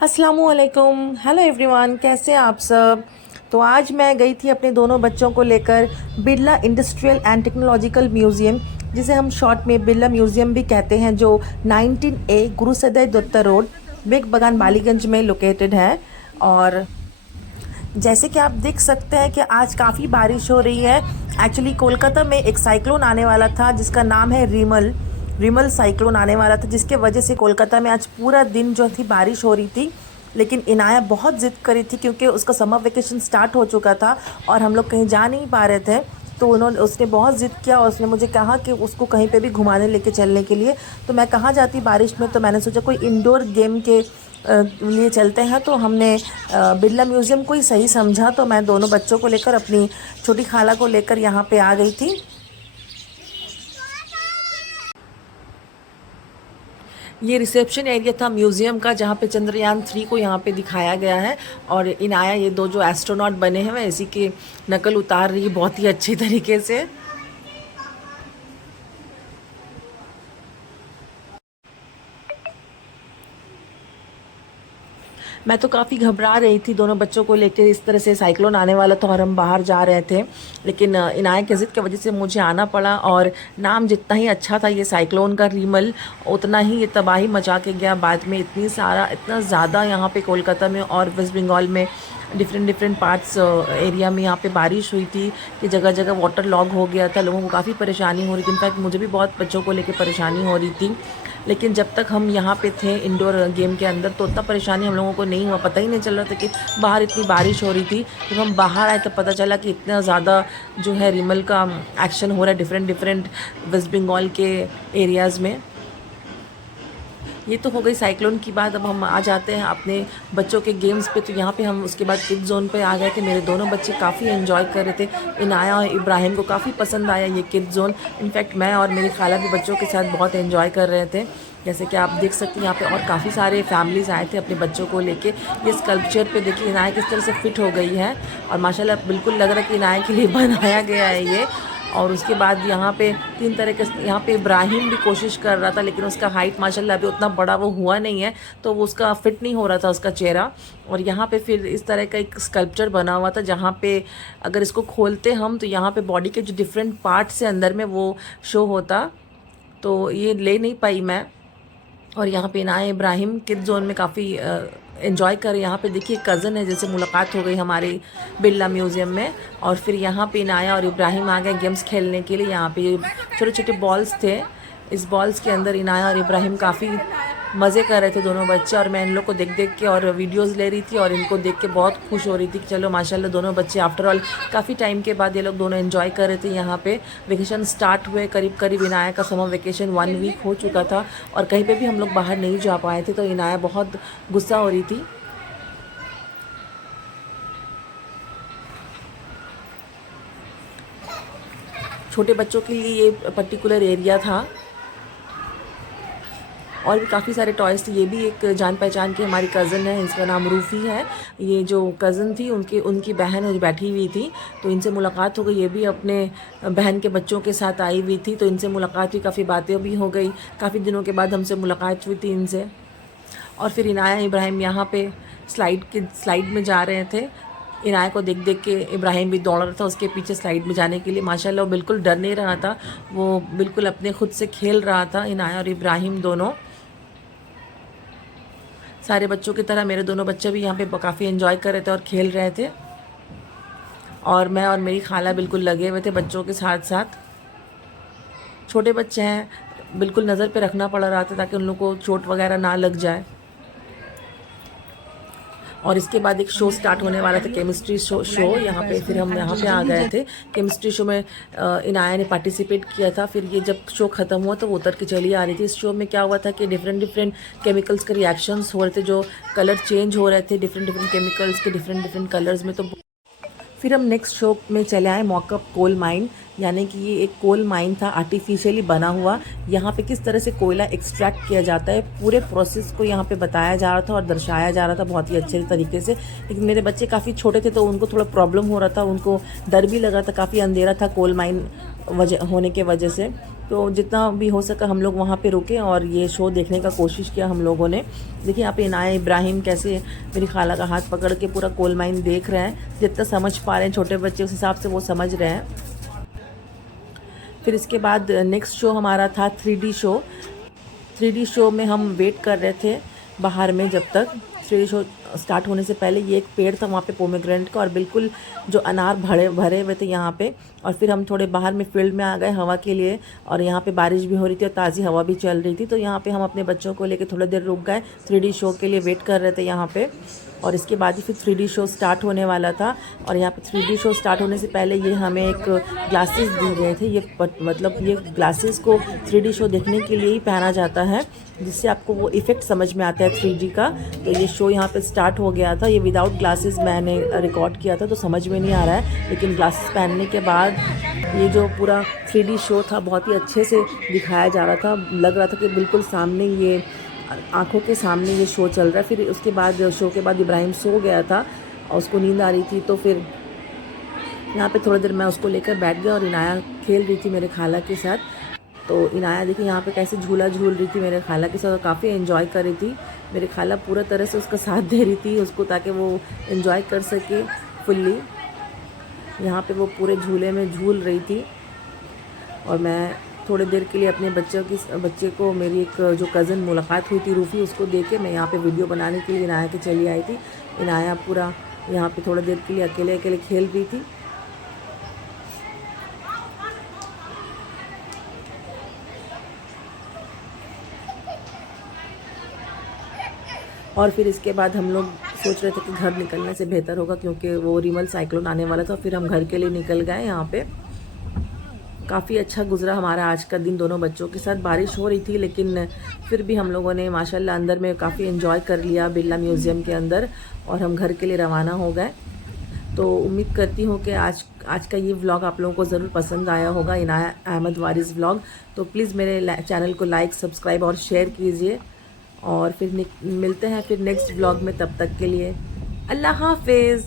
अस्सलामुअलैकुम। Hello everyone, कैसे हैं आप सब। तो आज मैं गई थी अपने दोनों बच्चों को लेकर Birla industrial and technological museum, जिसे हम शॉर्ट में बिरला म्यूज़ियम भी कहते हैं, जो 19A गुरु सदय दत्ता रोड, बिग बगान बालीगंज में लोकेटेड है। और जैसे कि आप देख सकते हैं कि आज काफ़ी बारिश हो रही है। एक्चुअली कोलकाता में एक साइक्लोन आने वाला था जिसका नाम है रिमल। रिमल साइक्लोन आने वाला था, जिसके वजह से कोलकाता में आज पूरा दिन जो थी बारिश हो रही थी। लेकिन इनाया बहुत ज़िद करी थी क्योंकि उसका समर वेकेशन स्टार्ट हो चुका था और हम लोग कहीं जा नहीं पा रहे थे। तो उसने बहुत ज़िद किया और उसने मुझे कहा कि उसको कहीं पे भी घुमाने लेके चलने के लिए। तो मैं कहाँ जाती बारिश में, तो मैंने सोचा कोई इंडोर गेम के लिए चलते हैं। तो हमने बिरला म्यूज़ियम को ही सही समझा। तो मैं दोनों बच्चों को लेकर, अपनी छोटी खाला को लेकर यहाँ पे आ गई थी। ये रिसेप्शन एरिया था म्यूज़ियम का, जहाँ पे चंद्रयान 3 को यहाँ पे दिखाया गया है। और इनाया ये दो जो एस्ट्रोनॉट बने हैं, वह इसी की नकल उतार रही है बहुत ही अच्छी तरीके से। मैं तो काफ़ी घबरा रही थी दोनों बच्चों को लेकर। इस तरह से साइक्लोन आने वाला था और हम बाहर जा रहे थे, लेकिन इनाया की ज़िद की वजह से मुझे आना पड़ा। और नाम जितना ही अच्छा था ये साइक्लोन का रिमल, उतना ही ये तबाही मचा के गया बाद में। इतना ज़्यादा यहाँ पे कोलकाता में और वेस्ट बंगाल में डिफरेंट डिफरेंट पार्ट्स एरिया में यहाँ पे बारिश हुई थी कि जगह जगह वाटर लॉग हो गया था। लोगों को काफ़ी परेशानी हो रही थी। इनफैक्ट मुझे भी बहुत बच्चों को लेकर परेशानी हो रही थी। लेकिन जब तक हम यहाँ पे थे इंडोर गेम के अंदर, तो उतना परेशानी हम लोगों को नहीं हुआ। पता ही नहीं चल रहा था कि बाहर इतनी बारिश हो रही थी। जब हम बाहर आए तब पता चला कि इतना ज़्यादा जो है रिमल का एक्शन हो रहा है डिफरेंट डिफरेंट वेस्ट बंगाल के एरियाज़ में। ये तो हो गई साइक्लोन की बात। अब हम आ जाते हैं अपने बच्चों के गेम्स पे। तो यहाँ पे हम उसके बाद किड जोन पे आ गए थे। मेरे दोनों बच्चे काफ़ी एंजॉय कर रहे थे। इनाया और इब्राहिम को काफ़ी पसंद आया ये किड जोन। इनफैक्ट मैं और मेरी खाला भी बच्चों के साथ बहुत एंजॉय कर रहे थे। जैसे कि आप देख सकते हैं यहाँ पे और काफ़ी सारे फैमिलीज़ आए थे अपने बच्चों को लेके। ये स्कल्पचर पे देखिए इनाया किस तरह से फिट हो गई है और माशाल्लाह बिल्कुल लग रहा है कि इनाया के लिए बनाया गया है ये। और उसके बाद यहाँ पे 3 तरह के, यहाँ पे इब्राहिम भी कोशिश कर रहा था, लेकिन उसका हाइट माशाल्लाह अभी उतना बड़ा वो हुआ नहीं है, तो वो उसका फिट नहीं हो रहा था उसका चेहरा। और यहाँ पे फिर इस तरह का एक स्कल्पचर बना हुआ था, जहाँ पे अगर इसको खोलते हम तो यहाँ पे बॉडी के जो डिफरेंट पार्ट्स से अंदर में वो शो होता। तो ये ले नहीं पाई मैं। और यहाँ पे इनाया इब्राहिम किड जोन में काफ़ी एंजॉय कर। यहाँ पे देखिए कज़न है, जैसे मुलाकात हो गई हमारी बिरला म्यूज़ियम में। और फिर यहाँ पे इनाया और इब्राहिम आ गए गेम्स खेलने के लिए। यहाँ पे छोटे छोटे बॉल्स थे, इस बॉल्स के अंदर इनाया और इब्राहिम काफ़ी मज़े कर रहे थे दोनों बच्चे। और मैं इन लोग को देख देख के और वीडियोस ले रही थी और इनको देख के बहुत खुश हो रही थी कि चलो माशाल्लाह दोनों बच्चे आफ्टर ऑल काफ़ी टाइम के बाद ये लोग दोनों एंजॉय कर रहे थे। यहाँ पे वेकेशन स्टार्ट हुए करीब करीब, इनाया का समर वेकेशन 1 वीक हो चुका था और कहीं पे भी हम लोग बाहर नहीं जा पाए थे। तो इनाया बहुत गुस्सा हो रही थी। छोटे बच्चों के लिए ये पर्टिकुलर एरिया था और भी काफ़ी सारे टॉयज़ थे। ये भी एक जान पहचान की हमारी कज़न है, इसका नाम रूफ़ी है। ये जो कज़न थी उनकी बहन है जो बैठी हुई थी, तो इनसे मुलाकात हो गई। ये भी अपने बहन के बच्चों के साथ आई हुई थी, तो इनसे मुलाकात हुई, काफ़ी बातें भी हो गई। काफ़ी दिनों के बाद हमसे मुलाकात हुई थी इनसे। और फिर इनाया इब्राहिम यहाँ पे स्लाइड में जा रहे थे। इनाया को देख देख के इब्राहिम भी दौड़ रहा था उसके पीछे स्लाइड में जाने के लिए। माशाल्लाह वो बिल्कुल डर नहीं रहा था, वो बिल्कुल अपने खुद से खेल रहा था, इनाया और इब्राहिम दोनों। सारे बच्चों की तरह मेरे दोनों बच्चे भी यहाँ पे काफ़ी एंजॉय कर रहे थे और खेल रहे थे। और मैं और मेरी खाला बिल्कुल लगे हुए थे बच्चों के साथ साथ। छोटे बच्चे हैं, बिल्कुल नज़र पे रखना पड़ रहा था ताकि उन लोगों को चोट वगैरह ना लग जाए। और इसके बाद एक शो स्टार्ट होने वाला था, केमिस्ट्री शो यहाँ पे। फिर हम यहाँ पे आ गए थे। केमिस्ट्री शो में इनाया ने पार्टिसिपेट किया था। फिर ये जब शो ख़त्म हुआ तो वो उतर के चली आ रही थी। इस शो में क्या हुआ था कि डिफरेंट डिफरेंट केमिकल्स के रिएक्शंस हो रहे थे, जो कलर चेंज हो रहे थे डिफरेंट डिफरेंट केमिकल्स के डिफरेंट डिफरेंट कलर्स में। तो फिर हम नेक्स्ट शो में चले आए मॉकअप कोल माइन, यानी कि ये एक कोल माइन था आर्टिफिशियली बना हुआ। यहाँ पे किस तरह से कोयला एक्सट्रैक्ट किया जाता है, पूरे प्रोसेस को यहाँ पे बताया जा रहा था और दर्शाया जा रहा था बहुत ही अच्छे तरीके से। लेकिन मेरे बच्चे काफ़ी छोटे थे तो उनको थोड़ा प्रॉब्लम हो रहा था, उनको डर भी लगा था, काफ़ी अंधेरा था कोल माइन होने के वजह से। तो जितना भी हो सका हम लोग वहाँ पे रुके और ये शो देखने का कोशिश किया हम लोगों ने। देखिए यहाँ पे इनाया इब्राहिम कैसे मेरी खाला का हाथ पकड़ के पूरा कोल माइन देख रहे हैं, जितना समझ पा रहे हैं छोटे बच्चे उस हिसाब से वो समझ रहे हैं। फिर इसके बाद नेक्स्ट शो हमारा था 3D शो। 3D शो में हम वेट कर रहे थे बाहर में, जब तक 3D शो स्टार्ट होने से पहले ये एक पेड़ था वहाँ पे पोमेग्रेनेट का, और बिल्कुल जो अनार भरे भरे हुए थे यहाँ पे। और फिर हम थोड़े बाहर में फील्ड में आ गए हवा के लिए, और यहाँ पे बारिश भी हो रही थी और ताज़ी हवा भी चल रही थी। तो यहाँ पे हम अपने बच्चों को लेके थोड़ी देर रुक गए, 3D शो के लिए वेट कर रहे थे यहाँ पे। और इसके बाद ही फिर 3D शो स्टार्ट होने वाला था। और यहाँ पे 3D शो स्टार्ट होने से पहले ये हमें एक ग्लासेस दिए गए थे। ये मतलब ये ग्लासेस को 3D शो देखने के लिए ही पहना जाता है, जिससे आपको वो इफ़ेक्ट समझ में आता है 3D का। तो ये शो यहाँ पे स्टार्ट हो गया था। ये विदाउट ग्लासेस मैंने रिकॉर्ड किया था तो समझ में नहीं आ रहा है, लेकिन ग्लासेस पहनने के बाद ये जो पूरा 3D शो था बहुत ही अच्छे से दिखाया जा रहा था। लग रहा था कि बिल्कुल सामने, ये आंखों के सामने ये शो चल रहा है। फिर उसके बाद शो के बाद इब्राहिम सो गया था और उसको नींद आ रही थी, तो फिर यहाँ पे थोड़ी देर मैं उसको लेकर बैठ गया और इनाया खेल रही थी मेरे खाला के साथ। तो इनाया देखिए यहाँ पे कैसे झूला झूल रही थी मेरे खाला के साथ और काफ़ी एंजॉय कर रही थी। मेरे खाला पूरा तरह से उसका साथ दे रही थी उसको, ताकि वो एंजॉय कर सके फुल्ली। यहाँ पे वो पूरे झूले में झूल रही थी और मैं थोड़ी देर के लिए अपने बच्चे को मेरी एक जो कज़न मुलाकात हुई थी रूफ़ी, उसको देख के मैं यहाँ पे वीडियो बनाने के लिए इनाया के चली आई थी। इनाया पूरा यहाँ पे थोड़ी देर के लिए अकेले अकेले खेल रही थी। और फिर इसके बाद हम लोग सोच रहे थे कि घर निकलने से बेहतर होगा, क्योंकि वो रिमल साइक्लोन आने वाला था। फिर हम घर के लिए निकल गए। यहाँ पे काफ़ी अच्छा गुजरा हमारा आज का दिन दोनों बच्चों के साथ। बारिश हो रही थी लेकिन फिर भी हम लोगों ने माशाल्लाह अंदर में काफ़ी एंजॉय कर लिया बिरला म्यूज़ियम के अंदर, और हम घर के लिए रवाना हो गए। तो उम्मीद करती हूँ कि आज का ये व्लॉग आप लोगों को ज़रूर पसंद आया होगा, इनाया अहमद वारिस व्लॉग। तो प्लीज़ मेरे चैनल को लाइक, सब्सक्राइब और शेयर कीजिए, और फिर मिलते हैं फिर नेक्स्ट व्लॉग में। तब तक के लिए अल्लाह हाफिज़।